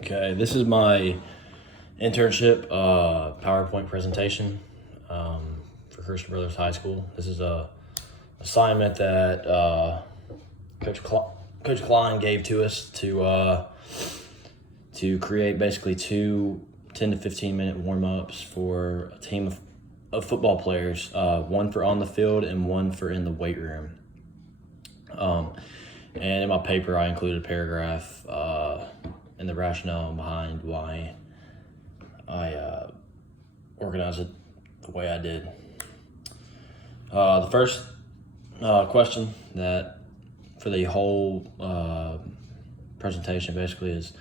Okay, this is my internship PowerPoint presentation for Christian Brothers High School. This is a assignment that Coach Klein gave to us to create basically two 10 to 15 minute warm-ups for a team of football players, one for on the field and one for in the weight room. And in my paper, I included a paragraph and the rationale behind why I organized it the way I did. The first question that for the whole presentation basically is,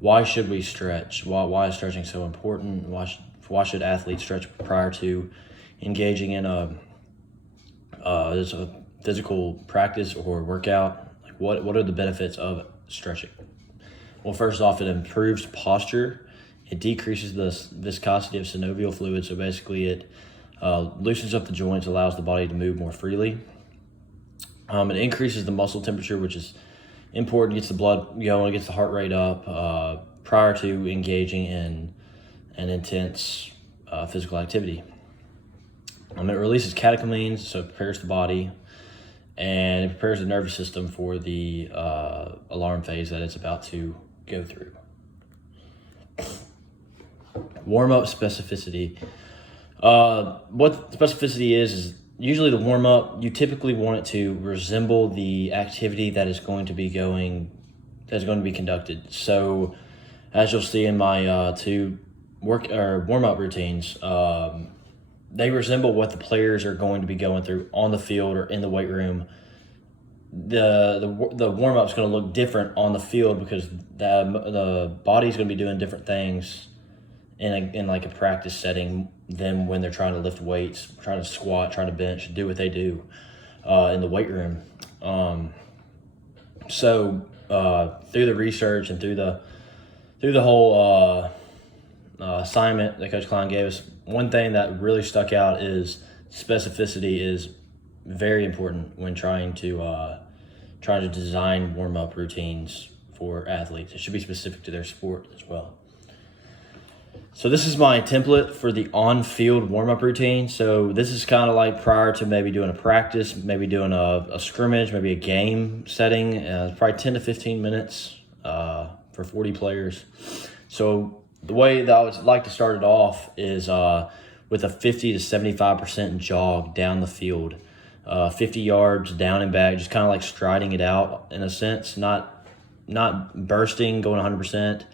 why should we stretch? Why is stretching so important? Why should athletes stretch prior to engaging in a physical practice or workout? Like what are the benefits of stretching? Well, first off, it improves posture. It decreases the viscosity of synovial fluid, so basically it loosens up the joints, allows the body to move more freely. It increases the muscle temperature, which is important, gets the blood going, gets the heart rate up prior to engaging in an intense physical activity. It releases catecholamines, so it prepares the body, and it prepares the nervous system for the alarm phase that it's about to go through. Warm-up specificity. What specificity is usually the warm-up, you typically want it to resemble the activity that is going to be conducted. So as you'll see in my two warm-up routines, they resemble what the players are going to be going through on the field or in the weight room. The warm-up is going to look different on the field because the body's going to be doing different things in like a practice setting than when they're trying to lift weights, trying to squat, trying to bench, do what they do in the weight room. So through the research and through the whole assignment that Coach Klein gave us, one thing that really stuck out is specificity is very important when trying to design warm-up routines for athletes. It should be specific to their sport as well. So this is my template for the on-field warm-up routine. So this is kind of like prior to maybe doing a practice, maybe doing a scrimmage, maybe a game setting. Probably 10 to 15 minutes for 40 players. So the way that I would like to start it off is with a 50 to 75% jog down the field. 50 yards down and back, just kind of like striding it out in a sense, not bursting, going 100%.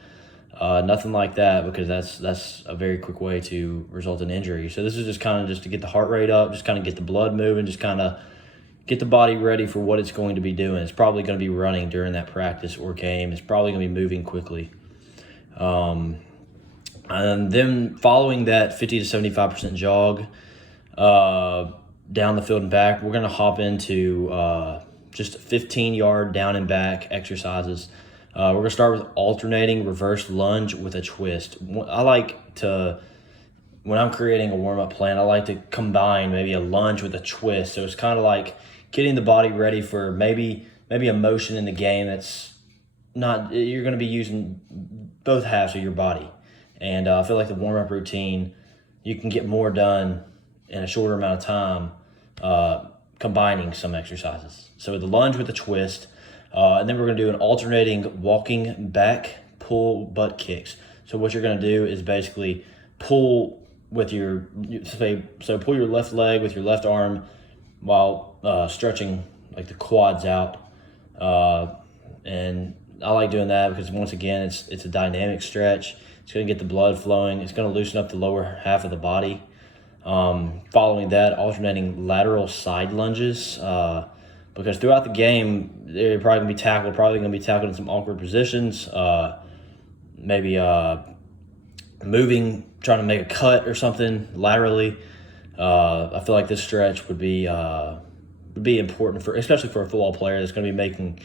Nothing like that, because that's a very quick way to result in injury. So this is just kind of just to get the heart rate up, just kind of get the blood moving, just kind of get the body ready for what it's going to be doing. It's probably going to be running during that practice or game. It's probably going to be moving quickly. And then following that 50 to 75% jog down the field and back, we're going to hop into just 15-yard down and back exercises. We're going to start with alternating reverse lunge with a twist. I like to, when I'm creating a warm-up plan, I like to combine maybe a lunge with a twist. So it's kind of like getting the body ready for maybe a motion in the game that's not, you're going to be using both halves of your body. And I feel like the warm-up routine, you can get more done in a shorter amount of time combining some exercises. So the lunge with the twist, and then we're going to do an alternating walking back pull butt kicks. So what you're going to do is basically pull with pull your left leg with your left arm while stretching like the quads out. And I like doing that because once again, it's a dynamic stretch. It's going to get the blood flowing. It's going to loosen up the lower half of the body. Following that, alternating lateral side lunges. Because throughout the game, they're probably going to be tackled in some awkward positions. Maybe moving, trying to make a cut or something laterally. I feel like this stretch would be important especially for a football player that's going to be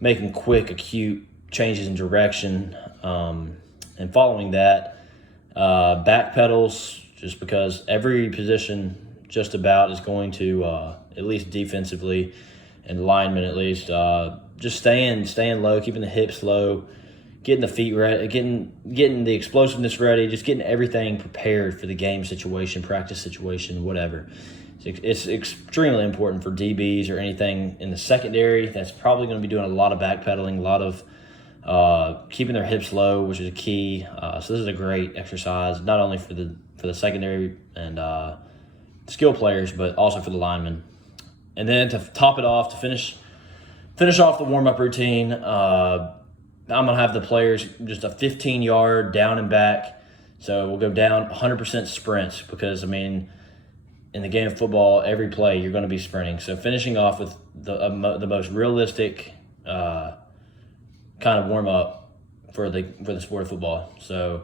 making quick, acute changes in direction. And following that, back pedals, just because every position just about is going to, at least defensively and linemen at least, just staying low, keeping the hips low, getting the feet ready, getting the explosiveness ready, just getting everything prepared for the game situation, practice situation, whatever. It's extremely important for DBs or anything in the secondary that's probably going to be doing a lot of backpedaling, a lot of keeping their hips low, which is a key. So this is a great exercise, not only for the secondary and skill players, but also for the linemen. And then to top it off, to finish off the warm-up routine, I'm going to have the players just a 15-yard down and back. So we'll go down 100% sprints because, in the game of football, every play you're going to be sprinting. So finishing off with the most realistic kind of warm-up for the sport of football. So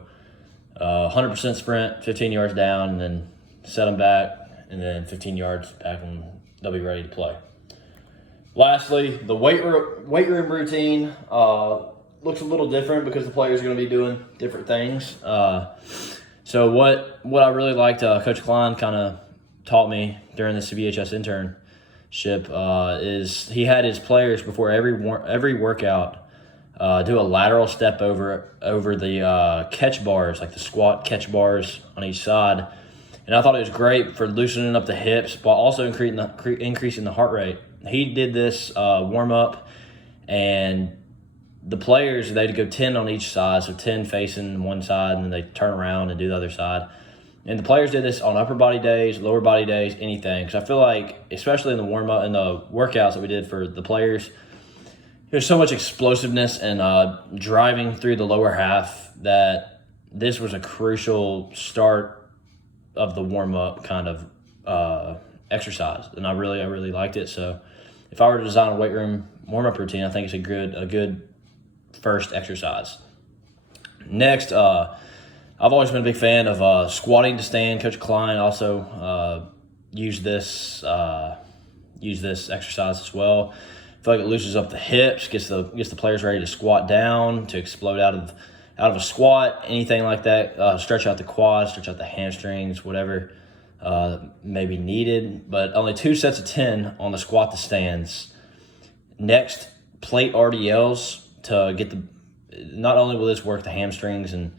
100% sprint, 15 yards down, and then set them back, and then 15 yards back, and they'll be ready to play. Lastly, the weight room routine looks a little different because the players are going to be doing different things. So what I really liked, Coach Klein kind of taught me during the CBHS internship is he had his players before every workout do a lateral step over the catch bars, like the squat catch bars on each side. And I thought it was great for loosening up the hips, but also increasing the heart rate. He did this warm-up, and the players, they'd go 10 on each side, so 10 facing one side, and then they turn around and do the other side. And the players did this on upper body days, lower body days, anything. Because I feel like, especially in the warm-up and the workouts that we did for the players, there's so much explosiveness and driving through the lower half that this was a crucial start of the warm-up kind of exercise. And I really liked it. So if I were to design a weight room warm-up routine, I think it's a good first exercise. Next, I've always been a big fan of squatting to stand. Coach Klein also used this exercise as well. I feel like it loosens up the hips, gets the players ready to squat down, to explode out of a squat, anything like that. Stretch out the quads, stretch out the hamstrings, whatever may be needed. But only 2 sets of 10 on the squat to stands. Next, plate RDLs to get not only will this work the hamstrings and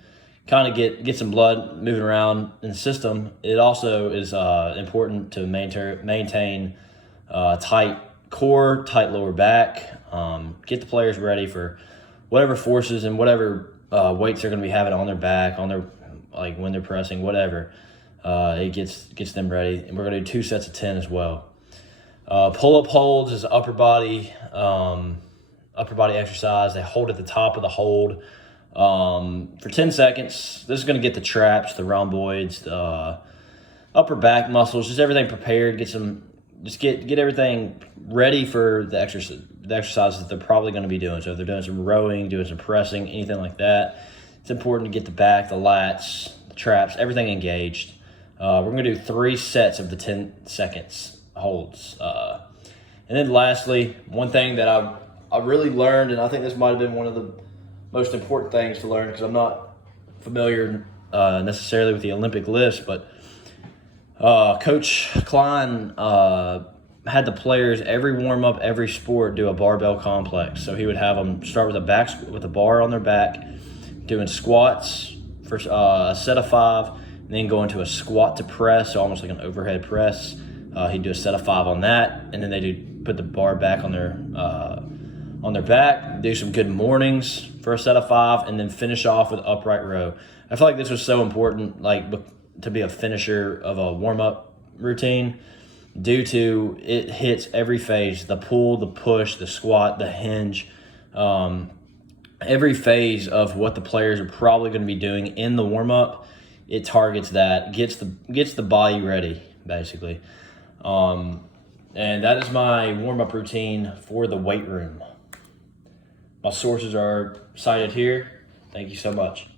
kind of get some blood moving around in the system, it also is important to maintain tight core, tight lower back, get the players ready for whatever forces and whatever weights they're going to be having on their back, on their, like when they're pressing, whatever. It gets them ready. And we're going to do 2 sets of 10 as well. Pull-up holds is upper body exercise. They hold at the top of the hold for 10 seconds. This is going to get the traps, the rhomboids, the upper back muscles, just everything prepared. Get everything ready for the exercises that they're probably going to be doing. So if they're doing some rowing, doing some pressing, anything like that, it's important to get the back, the lats, the traps, everything engaged. We're going to do 3 sets of the 10 seconds holds. And then lastly, one thing that I really learned, and I think this might have been one of the most important things to learn because I'm not familiar necessarily with the Olympic lifts, but Coach Klein had the players every warm-up, every sport do a barbell complex. So he would have them start with a bar on their back, doing squats for a set of 5, and then go into a squat to press, so almost like an overhead press. He'd do a set of 5 on that, and then they do put the bar back on their back, do some good mornings for a set of 5, and then finish off with upright row. I feel like this was so important, to be a finisher of a warm-up routine, due to it hits every phase: the pull, the push, the squat, the hinge. Every phase of what the players are probably going to be doing in the warm-up, it targets that, gets the body ready, basically. And that is my warm-up routine for the weight room. My sources are cited here. Thank you so much.